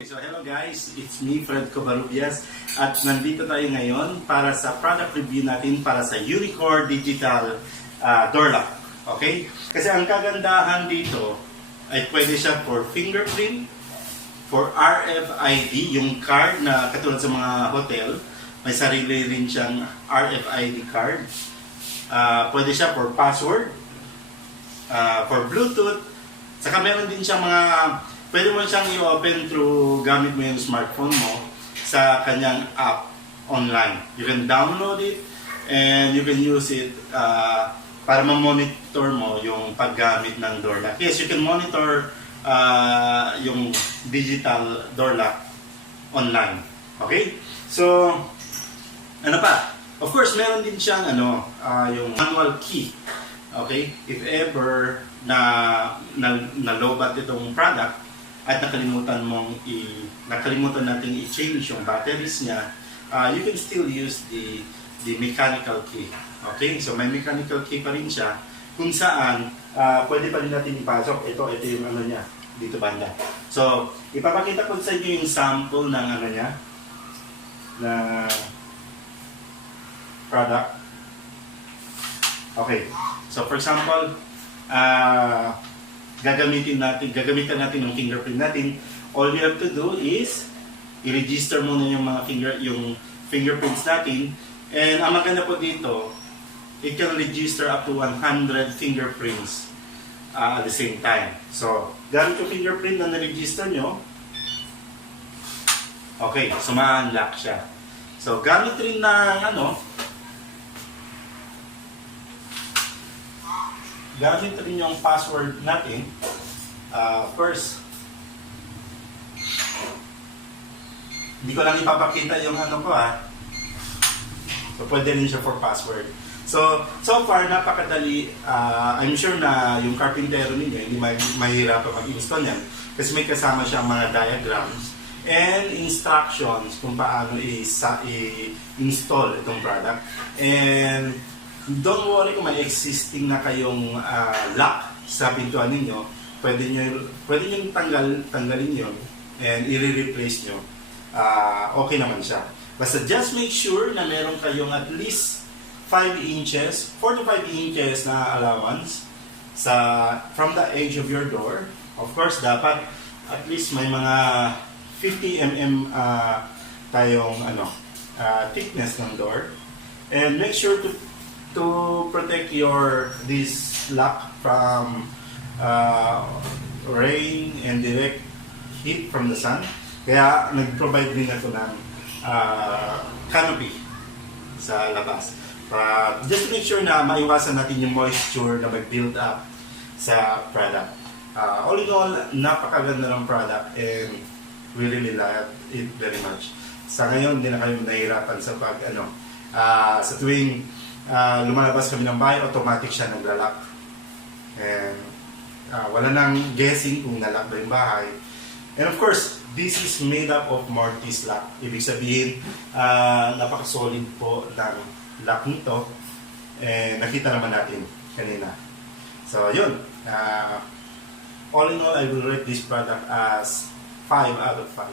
So hello guys, it's me Fred Covarrubias at nandito tayo ngayon para sa product review natin para sa Unicor Digital Door Lock. Okay? Kasi ang kagandahan dito ay pwede siya for fingerprint, for RFID, yung card na katulad sa mga hotel, may sarili rin siyang RFID card. Pwede siya for password, for Bluetooth, saka meron din siyang mga pwede mo siyang i-open through gamit mo yung smartphone mo sa kanyang app online. You can download it and you can use it para ma-monitor mo yung paggamit ng door lock. Yes, you can monitor yung digital door lock online. Okay? So, ano pa? Of course, meron din siyang yung manual key. Okay? If ever na lobat itong product, at nakalimutan nating i-change yung batteries niya, you can still use the mechanical key. Okay? So may mechanical key pa rin siya kung saan pwede pa rin natin ipasok. Ito yung niya, dito banda. So, ipapakita ko sa inyo yung sample ng niya, na product. Okay. So, for example, gagamitan natin yung fingerprint natin. All you have to do is i-register muna yung mga fingerprints natin. And ang maganda po dito, it can register up to 100 fingerprints at the same time. So, gamit yung fingerprint na na-register nyo, okay, so ma-unlock siya. So, gamit rin ng gamit rin yung password natin. First, hindi ko lang ipapakita yung ko So, pwede rin siya for password. So far, napakadali. I'm sure na yung carpintero ninyo, hindi mahirap mag-install yan. Kasi may kasama siyang mga diagrams and instructions kung paano i-install itong product. And don't worry kung may existing na kayong lock sa pintuan ninyo, pwede nyo tanggalin yun and i-replace nyo. Okay naman siya. Basta just make sure na meron kayong at least 4 to 5 inches na allowance from the edge of your door. Of course, dapat at least may mga 50 mm tayong thickness ng door. And make sure to protect this lock from rain and direct heat from the sun. Kaya nag-provide din ito ng canopy sa labas. Just to make sure na maiwasan natin yung moisture na mag-build up sa product. All in all, napakaganda ng product and we really like it very much. Sa ngayon, hindi na kayo nahihirapan sa sa tuwing lumalabas kami ng bahay, automatic siya naglalak. And wala nang guessing kung nalak ba yung bahay. And of course, this is made up of mortise lock. Ibig sabihin, napaka-solid po ng lock nito. And nakita naman natin kanina. So, yun. All in all, I will rate this product as 5 out of 5.